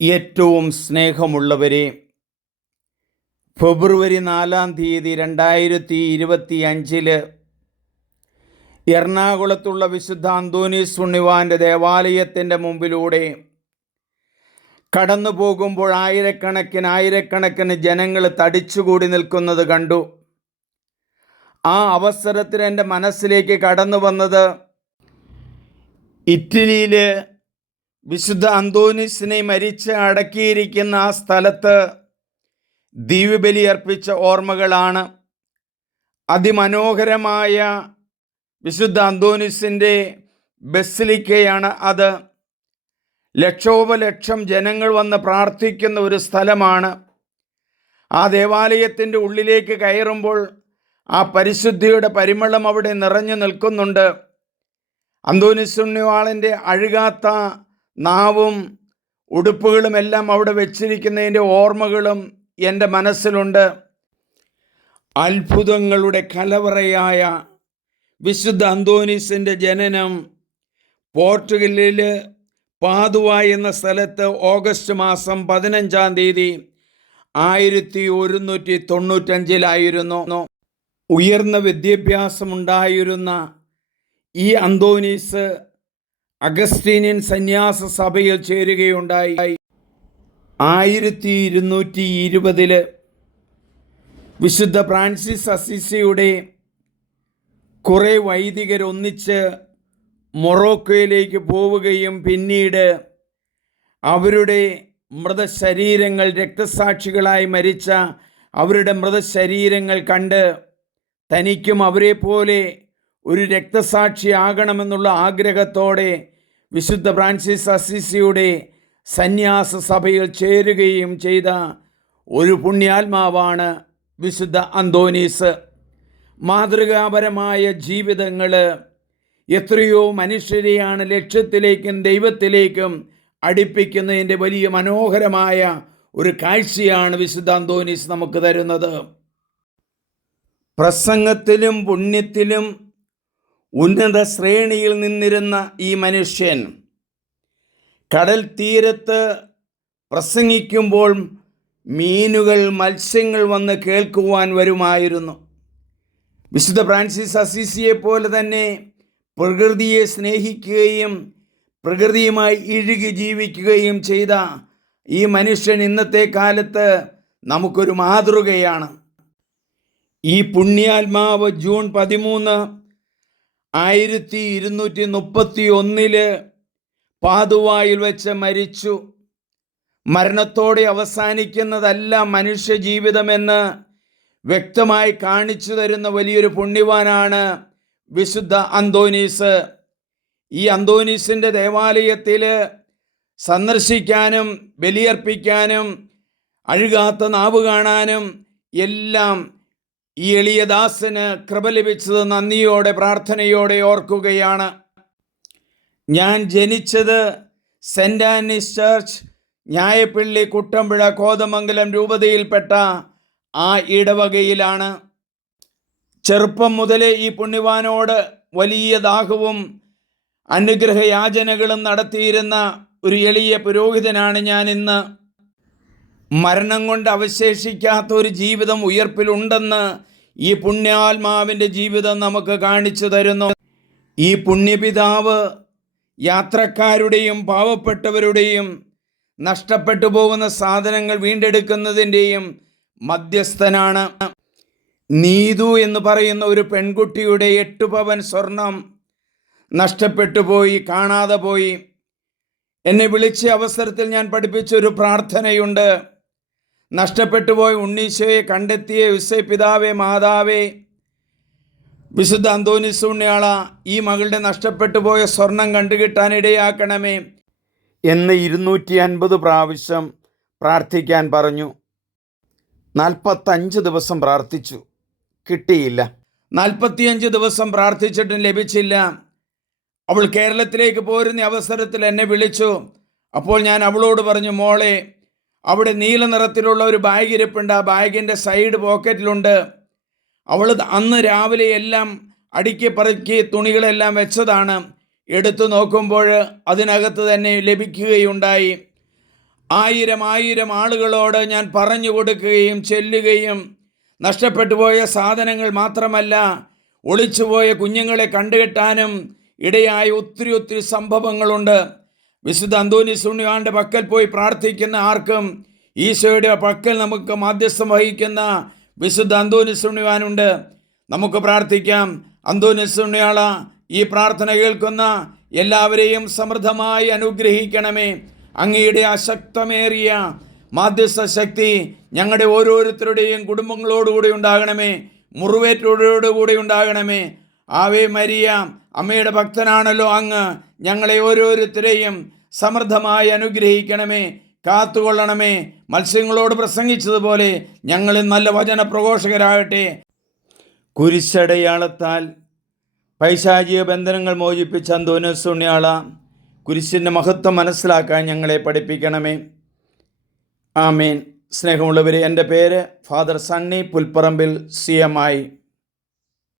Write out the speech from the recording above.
ഏറ്റവും സ്നേഹമുള്ളവരെ, ഫെബ്രുവരി 4 തീയതി 2025 എറണാകുളത്തുള്ള വിശുദ്ധ അന്തോനീസ് പുണ്യവാൻ്റെ ദേവാലയത്തിൻ്റെ മുമ്പിലൂടെ കടന്നു പോകുമ്പോൾ ആയിരക്കണക്കിന് ജനങ്ങൾ തടിച്ചുകൂടി നിൽക്കുന്നത് കണ്ടു. ആ അവസരത്തിൽ എൻ്റെ മനസ്സിലേക്ക് കടന്നു വന്നത് ഇറ്റലിയിൽ വിശുദ്ധ അന്തോനീസിനെ മരിച്ച് അടക്കിയിരിക്കുന്ന ആ സ്ഥലത്ത് ദിവ്യബലി അർപ്പിച്ച ഓർമ്മകളാണ്. അതിമനോഹരമായ വിശുദ്ധ അന്തോനീസിൻ്റെ ബസിലിക്കയാണ് അത്. ലക്ഷോപലക്ഷം ജനങ്ങൾ വന്ന് പ്രാർത്ഥിക്കുന്ന ഒരു സ്ഥലമാണ്. ആ ദേവാലയത്തിൻ്റെ ഉള്ളിലേക്ക് കയറുമ്പോൾ ആ പരിശുദ്ധിയുടെ പരിമളം അവിടെ നിറഞ്ഞു നിൽക്കുന്നുണ്ട്. അന്തോനീസ് പുണ്യവാളൻ്റെ അഴുകാത്ത നാവും ഉടുപ്പുകളുമെല്ലാം അവിടെ വെച്ചിരിക്കുന്നതിൻ്റെ ഓർമ്മകളും എൻ്റെ മനസ്സിലുണ്ട്. അത്ഭുതങ്ങളുടെ കലവറയായ വിശുദ്ധ അന്തോനീസിൻ്റെ ജനനം പോർച്ചുഗലിൽ പാതുവ എന്ന സ്ഥലത്ത് ഓഗസ്റ്റ് മാസം 15 1195 ഉയർന്ന വിദ്യാഭ്യാസമുണ്ടായിരുന്ന ഈ അന്തോനീസ് അഗസ്റ്റീനിയൻ സന്യാസ സഭയിൽ ചേരുകയുണ്ടായി. 1220 വിശുദ്ധ ഫ്രാൻസിസ് അസിസിയുടെ കുറേ വൈദികരൊന്നിച്ച് മൊറോക്കോയിലേക്ക് പോവുകയും പിന്നീട് അവരുടെ മൃതശരീരങ്ങൾ, രക്തസാക്ഷികളായി മരിച്ച അവരുടെ മൃതശരീരങ്ങൾ കണ്ട് തനിക്കും അവരെ പോലെ ഒരു രക്തസാക്ഷിയാകണമെന്നുള്ള ആഗ്രഹത്തോടെ വിശുദ്ധ ഫ്രാൻസിസ് അസിസിയുടെ സന്യാസ സഭയിൽ ചേരുകയും ചെയ്ത ഒരു പുണ്യാത്മാവാണ് വിശുദ്ധ അന്തോനീസ്. മാതൃകാപരമായ ജീവിതങ്ങൾ എത്രയോ മനുഷ്യരെയാണ് ലക്ഷ്യത്തിലേക്കും ദൈവത്തിലേക്കും അടുപ്പിക്കുന്നതിൻ്റെ വലിയ മനോഹരമായ ഒരു കാഴ്ചയാണ് വിശുദ്ധ അന്തോനീസ് നമുക്ക് തരുന്നത്. പ്രസംഗത്തിലും പുണ്യത്തിലും ഉന്നത ശ്രേണിയിൽ നിന്നിരുന്ന ഈ മനുഷ്യൻ കടൽ തീരത്ത് പ്രസംഗിക്കുമ്പോൾ മീനുകൾ, മത്സ്യങ്ങൾ വന്ന് കേൾക്കുവാൻ വരുമായിരുന്നു. വിശുദ്ധ ഫ്രാൻസിസ് അസിസിയെ പോലെ തന്നെ പ്രകൃതിയെ സ്നേഹിക്കുകയും പ്രകൃതിയുമായി ഇഴുകി ജീവിക്കുകയും ചെയ്ത ഈ മനുഷ്യൻ ഇന്നത്തെ കാലത്ത് നമുക്കൊരു മാതൃകയാണ്. ഈ പുണ്യാത്മാവ് ജൂൺ 13, 1231 പാതുവായിൽ വെച്ച് മരിച്ചു. മരണത്തോടെ അവസാനിക്കുന്നതല്ല മനുഷ്യ ജീവിതമെന്ന് വ്യക്തമായി കാണിച്ചു തരുന്ന വലിയൊരു പുണ്യവാനാണ് വിശുദ്ധ അന്തോനീസ്. ഈ അന്തോനീസിൻ്റെ ദേവാലയത്തിൽ സന്ദർശിക്കാനും ബലിയർപ്പിക്കാനും അഴുകാത്ത നാവ് കാണാനും എല്ലാം ഈ എളിയദാസന് കൃപ ലഭിച്ചത് നന്ദിയോടെ പ്രാർത്ഥനയോടെ ഓർക്കുകയാണ്. ഞാൻ ജനിച്ചത് സെൻറ് ആന്നീസ് ചർച്ച്, ഞായപ്പള്ളി, കുട്ടമ്പുഴ, കോതമംഗലം രൂപതയിൽപ്പെട്ട ആ ഇടവകയിലാണ്. ചെറുപ്പം മുതലേ ഈ പുണ്യവാനോട് വലിയ ദാഹവും അനുഗ്രഹയാചനകളും നടത്തിയിരുന്ന ഒരു എളിയ പുരോഹിതനാണ് ഞാൻ ഇന്ന്. മരണം കൊണ്ട് അവശേഷിക്കാത്ത ഒരു ജീവിതം ഉയർപ്പിലുണ്ടെന്ന് ഈ പുണ്യാത്മാവിൻ്റെ ജീവിതം നമുക്ക് കാണിച്ചു തരുന്നു. ഈ പുണ്യപിതാവ് യാത്രക്കാരുടെയും പാവപ്പെട്ടവരുടെയും നഷ്ടപ്പെട്ടു പോകുന്ന സാധനങ്ങൾ വീണ്ടെടുക്കുന്നതിൻ്റെയും മധ്യസ്ഥനാണ്. നീതു എന്ന് പറയുന്ന ഒരു പെൺകുട്ടിയുടെ 8 പവൻ സ്വർണം നഷ്ടപ്പെട്ടു പോയി, കാണാതെ പോയി. എന്നെ വിളിച്ച അവസരത്തിൽ ഞാൻ പഠിപ്പിച്ചൊരു പ്രാർത്ഥനയുണ്ട്. നഷ്ടപ്പെട്ടു പോയ ഉണ്ണീശോയെ കണ്ടെത്തിയ യോസേപ്പ് പിതാവേ, മാതാവേ, വിശുദ്ധ അന്തോനീസ് പുണ്യാള, ഈ മകളുടെ നഷ്ടപ്പെട്ടു പോയ സ്വർണം കണ്ടുകിട്ടാൻ ഇടയാക്കണമേ എന്ന് 250 പ്രാവശ്യം പ്രാർത്ഥിക്കാൻ പറഞ്ഞു. 45 ദിവസം പ്രാർത്ഥിച്ചു, കിട്ടിയില്ല. 45 ദിവസം പ്രാർത്ഥിച്ചിട്ടും ലഭിച്ചില്ല. അവൾ കേരളത്തിലേക്ക് പോരുന്ന അവസരത്തിൽ എന്നെ വിളിച്ചു. അപ്പോൾ ഞാൻ അവളോട് പറഞ്ഞു, മോളെ, അവിടെ നീല നിറത്തിലുള്ള ഒരു ബാഗ് ഇരിപ്പുണ്ട്, ആ ബാഗിൻ്റെ സൈഡ് പോക്കറ്റിലുണ്ട്. അവൾ അന്ന് രാവിലെ എല്ലാം അടുക്കി പറക്കി തുണികളെല്ലാം വെച്ചതാണ്. എടുത്തു നോക്കുമ്പോൾ അതിനകത്ത് തന്നെ ലഭിക്കുകയുണ്ടായി. ആയിരം ആളുകളോട് ഞാൻ പറഞ്ഞു കൊടുക്കുകയും ചെല്ലുകയും നഷ്ടപ്പെട്ടു പോയ സാധനങ്ങൾ മാത്രമല്ല, ഒളിച്ചുപോയ കുഞ്ഞുങ്ങളെ കണ്ടുകെട്ടാനും ഇടയായ ഒത്തിരി സംഭവങ്ങളുണ്ട്. വിശുദ്ധ അന്തോനീസ് പുണ്യവാന്റെ പക്കൽ പോയി പ്രാർത്ഥിക്കുന്ന ആർക്കും ഈശോയുടെ പക്കൽ നമുക്ക് മാധ്യസ്ഥം വഹിക്കുന്ന വിശുദ്ധ അന്തോനീസ് പുണ്യവാനുണ്ട്. നമുക്ക് പ്രാർത്ഥിക്കാം. അന്തോനീസ് പുണ്യാള, ഈ പ്രാർത്ഥന കേൾക്കുന്ന എല്ലാവരെയും സമൃദ്ധമായി അനുഗ്രഹിക്കണമേ. അങ്ങയുടെ അശക്തമേറിയ മാധ്യസ്ഥ ശക്തി ഞങ്ങളുടെ ഓരോരുത്തരുടെയും കുടുംബങ്ങളോടുകൂടി ഉണ്ടാകണമേ, മുറിവേറ്റോടുകൂടി ഉണ്ടാകണമേ. ആവേ മരിയ, അമ്മയുടെ ഭക്തനാണല്ലോ അങ്ങ്. ഞങ്ങളെ ഓരോരുത്തരെയും സമൃദ്ധമായി അനുഗ്രഹിക്കണമേ, കാത്തുകൊള്ളണമേ. മത്സ്യങ്ങളോട് പ്രസംഗിച്ചതുപോലെ ഞങ്ങളിൽ നല്ല വചന പ്രഘോഷകരാകട്ടെ. കുരിശടയാളത്താൽ പൈശാചിക ബന്ധനങ്ങൾ മോചിപ്പിച്ച അന്തോനീസ് പുണ്യാള, കുരിശിൻ്റെ മഹത്വം മനസ്സിലാക്കാൻ ഞങ്ങളെ പഠിപ്പിക്കണമേ. ആമേൻ. സ്നേഹമുള്ളവരെ, എൻ്റെ പേര് ഫാദർ സണ്ണി പുൽപ്പറമ്പിൽ CMI.